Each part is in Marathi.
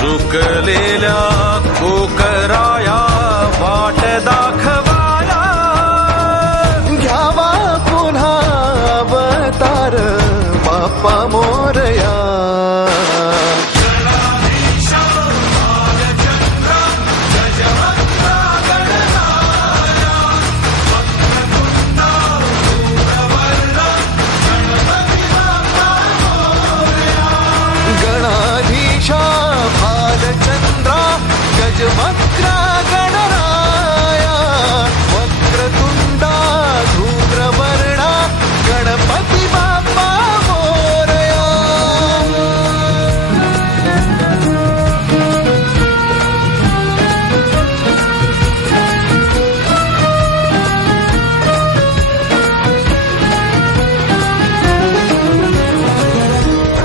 सुकलेल्या कोकराया वाट दाखवाया, घ्यावा पुन्हा अवतार बाप्पा मोरया. गणाधीशा भालचंद्रा गजवक्रा गणराया, वक्रतुंडा धूम्रवर्णा गणपती बाप्पा मोरया.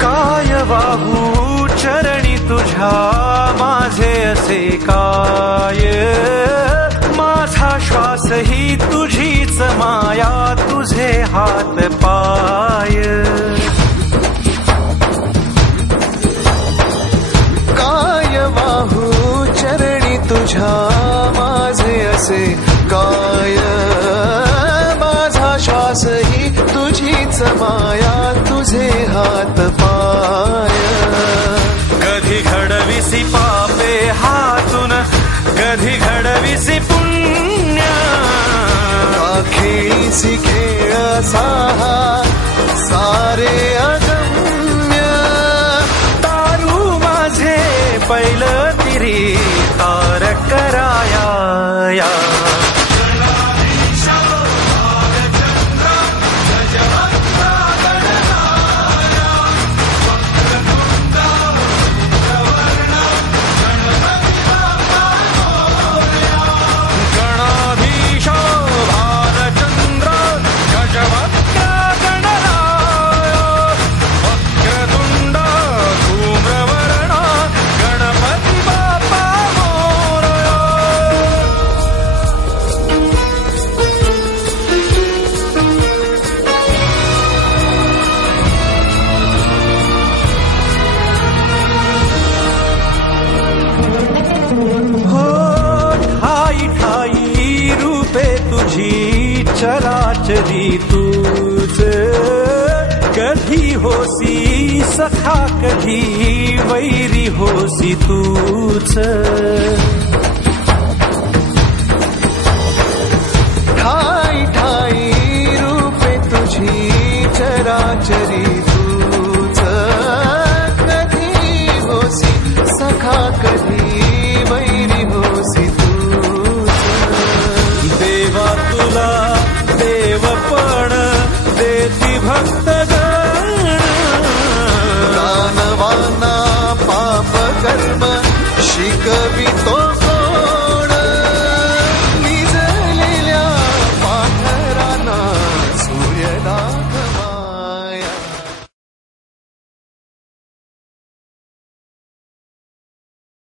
काय वाहू चरणी तुझ्या माझे असे काय, माझा श्वास ही तुझीच माया, तुझे हात पाय. काय वाहू चरणी तुझ्या माझे असे काय, माझा श्वास ही तुझीच माया, तुझे हात पाय. कधी घडविसी पापे हातून, कधी घडविसी पुण्य, खेळीसी खेळ साहा सारे अगम्य. तारू माझे पहिलं तिरी तार कराया या. चराचरी तूच, कधी होसी सखा कधी वैरी होसी तूच. ठाई ठाई रूपे तुझी चराचरी तूच, कधी होसी सखा कधी वैरी होसी तूच. देवा तुला देवपण देती भक्त